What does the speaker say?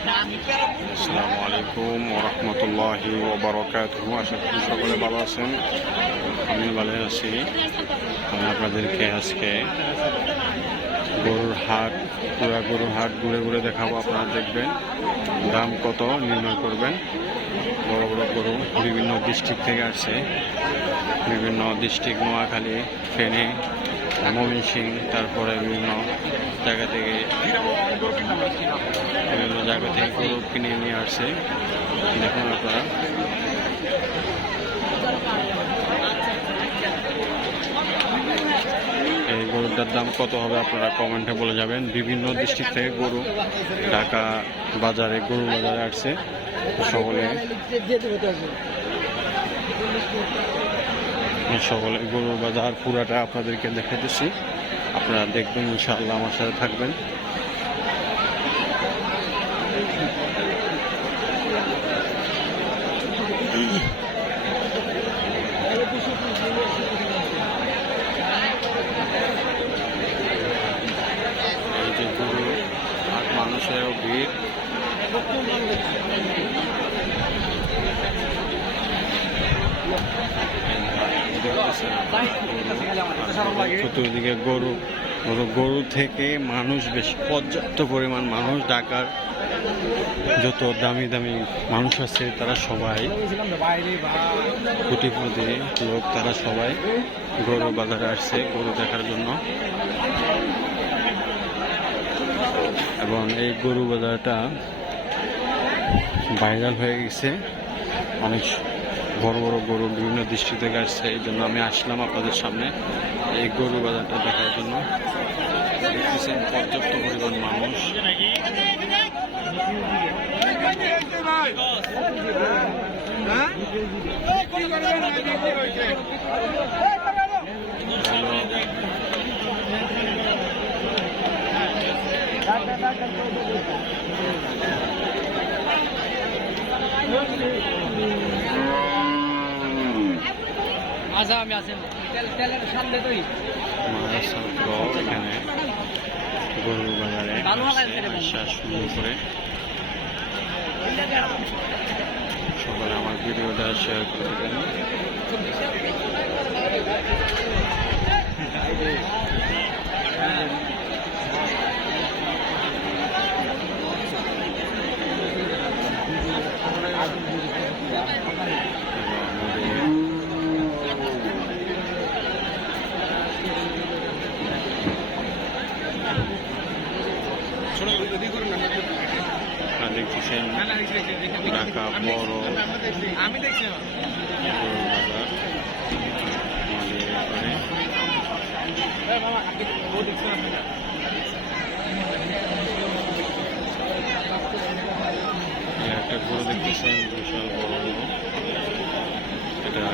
আসসালামু আলাইকুম ওয়া রাহমাতুল্লাহি ওয়া বারাকাতুহু। আশা করি সকলে ভালো আছেন, আমিও ভালো আছি। আমি আপনাদেরকে আজকে গরুর হাট, পুরা গরুর হাট ঘুরে ঘুরে দেখাবো। আপনারা দেখবেন, দাম কত নির্ণয় করবেন। বড় বড় গরু বিভিন্ন ডিস্ট্রিক্ট থেকে আসছে, বিভিন্ন ডিস্ট্রিক্ট, নোয়াখালী, ফেনী, ময়মনসিংহ, তারপরে বিভিন্ন জায়গা থেকে গরু কিনে নিয়ে আসছে। দেখুন আপনারা, এই গরুটার দাম কত হবে আপনারা কমেন্টে বলে যাবেন। বিভিন্ন ডিস্ট্রিক্ট থেকে গরু ঢাকা বাজারে, গরু বাজারে আসছে। সকলে গরুর বাজার পুরাটা আপনাদেরকে দেখাইতেছি, আপনারা দেখবেন, ইনশাআল্লাহ আমার সাথে থাকবেন। এই যে গরু আর মানুষেরও ভিড়। চতুর্দিকে গরু, গরু থেকে মানুষ বেশি, পর্যাপ্ত পরিমাণ মানুষ। ঢাকার যত দামি দামি মানুষ আছে তারা সবাই কোটিপতি লোক, তারা সবাই গরু বাজারে আসছে গরু দেখার জন্য। এবং এই গরু বাজারটা ভাইরাল হয়ে গেছে, অনেক বড় বড় গরু বিভিন্ন ডিস্ট্রিক্ট থেকে আসছে। এই জন্য আমি আসলাম আপনাদের সামনে এই গরু বাজারটা দেখার জন্য। দেখতেছেন পর্যাপ্ত পরিমাণ মানুষ। এখানে গরুর বাজারে শুরু করে সকলে আমার ভিডিওটা শেয়ার করে দেবেন। দেখতেছেন ঢাকা বড় একটা গরু দেখতেছেন, বিশাল বড় গরু। এটা